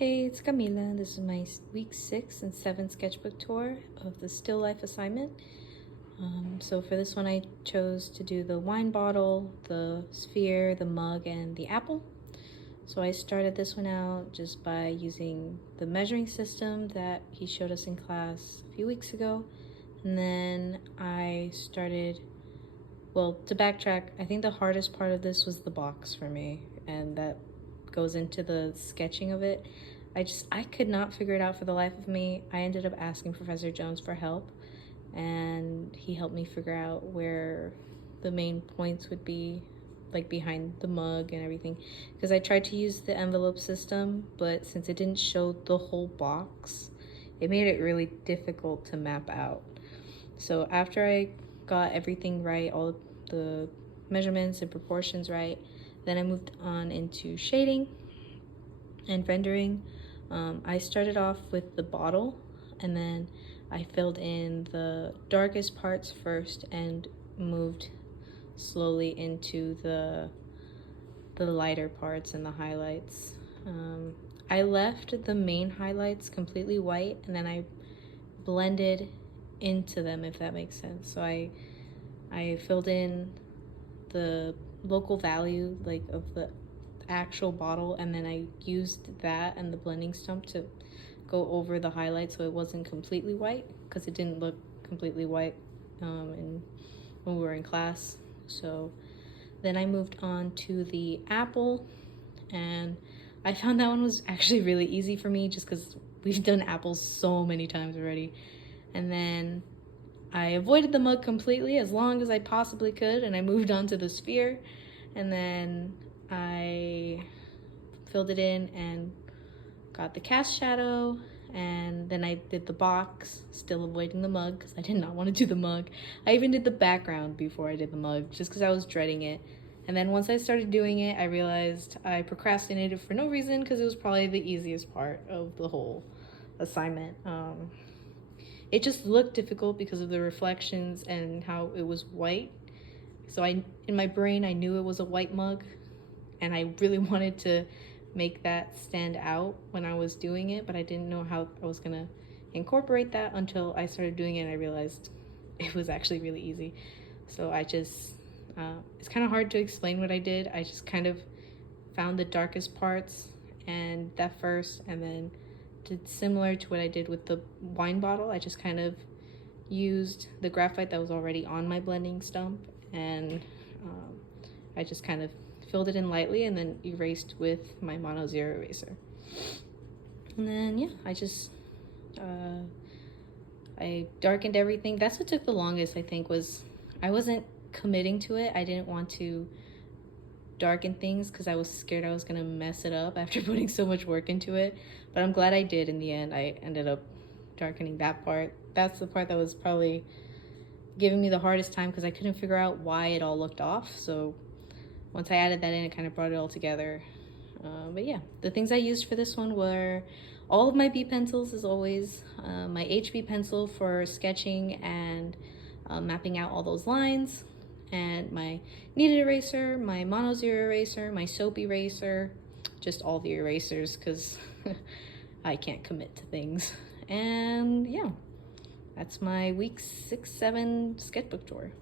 Hey, it's Camila. This is my week 6 and 7 sketchbook tour of the still life assignment. So for this one, I chose to do the wine bottle, the sphere, the mug, and the apple. So I started this one out just by using the measuring system that he showed us in class a few weeks ago. And then I started, well, to backtrack, I think the hardest part of this was the box for me, and that goes into the sketching of it. I could not figure it out for the life of me. I ended up asking Professor Jones for help, and he helped me figure out where the main points would be, like behind the mug and everything, because I tried to use the envelope system, but since it didn't show the whole box, it made it really difficult to map out. So after I got everything right, all the measurements and proportions right, then I moved on into shading and rendering. I started off with the bottle, and then I filled in the darkest parts first and moved slowly into the lighter parts and the highlights. I left the main highlights completely white, and then I blended into them, if that makes sense. So I filled in the local value, like, of the actual bottle, and then I used that and the blending stump to go over the highlights so it wasn't completely white, because it didn't look completely white when we were in class. So then I moved on to the apple, and I found that one was actually really easy for me just because we've done apples so many times already. And then I avoided the mug completely as long as I possibly could, and I moved on to the sphere, and then I filled it in and got the cast shadow, and then I did the box, still avoiding the mug because I did not want to do the mug. I even did the background before I did the mug just because I was dreading it. And then once I started doing it, I realized I procrastinated for no reason because it was probably the easiest part of the whole assignment. It just looked difficult because of the reflections and how it was white. So in my brain, I knew it was a white mug, and I really wanted to make that stand out when I was doing it, but I didn't know how I was gonna incorporate that until I started doing it, and I realized it was actually really easy. So I just, it's kind of hard to explain what I did. I just kind of found the darkest parts and that first, and then did similar to what I did with the wine bottle. I just kind of used the graphite that was already on my blending stump, and I just kind of filled it in lightly and then erased with my mono zero eraser. And then yeah, I darkened everything. That's what took the longest, I think, was I wasn't committing to it. I didn't want to darken things because I was scared I was gonna mess it up after putting so much work into it, but I'm glad I did in the end. I ended up darkening that part. That's the part that was probably giving me the hardest time because I couldn't figure out why it all looked off. So once I added that in, it kind of brought it all together. But yeah, the things I used for this one were all of my B pencils, as always, my HB pencil for sketching and mapping out all those lines, and my kneaded eraser, my mono zero eraser, my soap eraser, just all the erasers because I can't commit to things. And yeah, that's my week 6-7 sketchbook tour.